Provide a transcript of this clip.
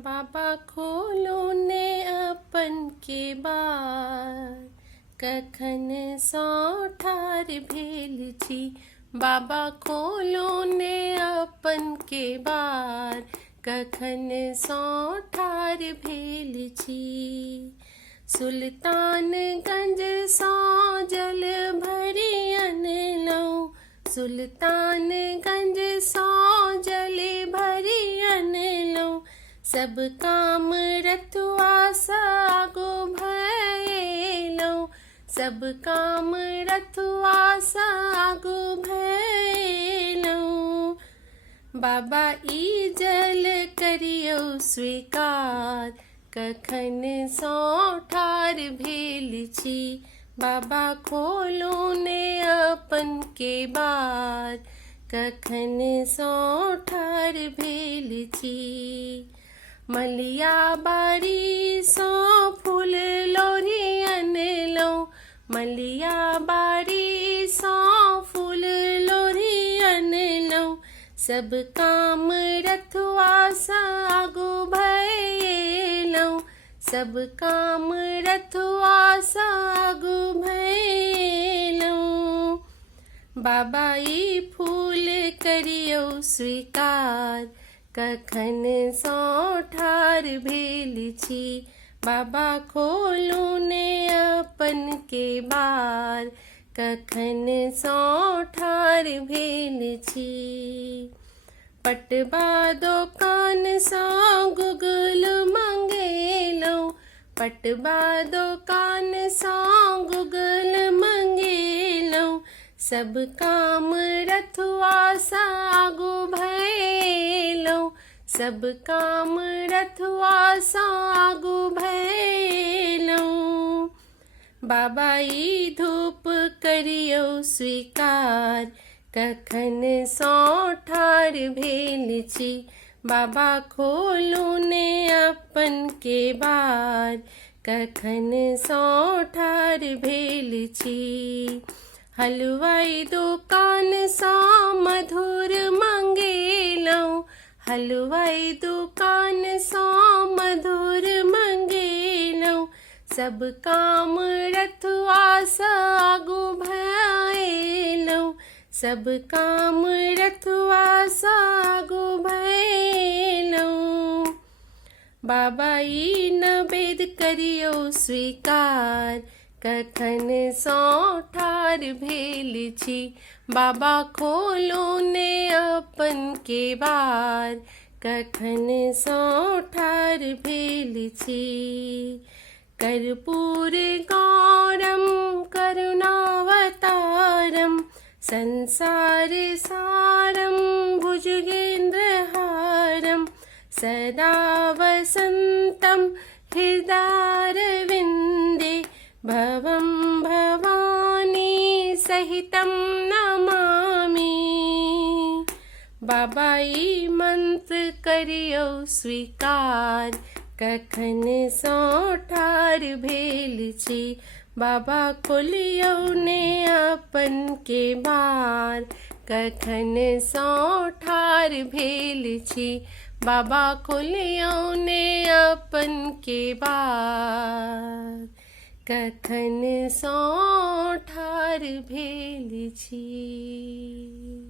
बाबा खोलो ने अपन के बार, कखन सँ ठाढ़ भेल छी। बाबा खोलो ने अपन के बार, कखन सँ ठाढ़ भेल छी। सुल्तानगंज सँ जल भरि अनलहुँ, सुल्तानगंज सँ जल भरि अनलहुँ। सब काम रथुआ सागो भयलहुँ, सब काम रथुआ सागो भयलहुँ। बाबा ई जल करियौ स्वीकार, कखन सँ ठाढ़ भेल छी। बाबा खोलो ने अपन के बार, कखन सँ ठाढ़ भेल छी। मलिया बारी सँ फूल लोढ़ी अनलहुँ, मलिया बारी सँ फूल लोढ़ी अनलहुँ। सब काम रथुआ सागो भयलहुँ, सब काम रथुआ सागो भयलहुँ। बाबा ई फूल करियौ स्वीकार, कखन सँ ठाढ़ भेल छी। बाबा खोलो ने अपन के बार, कखन सँ ठाढ़ भेल छी। पटबा दोकान सँ गुगल मंगेलहुँ, पटबा दोकान सँ गुगल मंगेलहुँ। सब काम रथुआ सागो भयलहुँ, सब काम रथुआ सागो भयलहुँ। बाबा ई धूप करियौ स्वीकार, कखन सँ ठाढ़ भेल छी। बाबा खोलो ने अपन के बार, कखन सँ ठाढ़ भेल छी। हलवाई दोकान सँ मधुर मंगेलहुँ, हलवाई दोकान सँ मधुर मंगेलहुँ। सब काम रथुआ सागो भयलहुँ, सब काम रथुआ सागो भयलहुँ। बाबा ई नैवेद्य करियौ स्वीकार, कखन सँ ठाढ़ भेल छी। बाबा खोलो ने अपन के बार, कखन सँ ठाढ़ भेल छी। कर्पूर गौरम करुणावतारम, संसार सारम भुजगेन्द्रहारम। सदा वसन्तं हृदयारविन्दे, भवं भवानी सहितं नमामि। बाबा ई मंत्र करियौ स्वीकार, कखन सँ ठाढ़ भेल छी। बाबा खोलियौ ने अपन के बार, कखन सँ ठाढ़ भेल छी। बाबा खोलियौ ने अपन के बार, कखन सँ ठाढ़ भेल छी।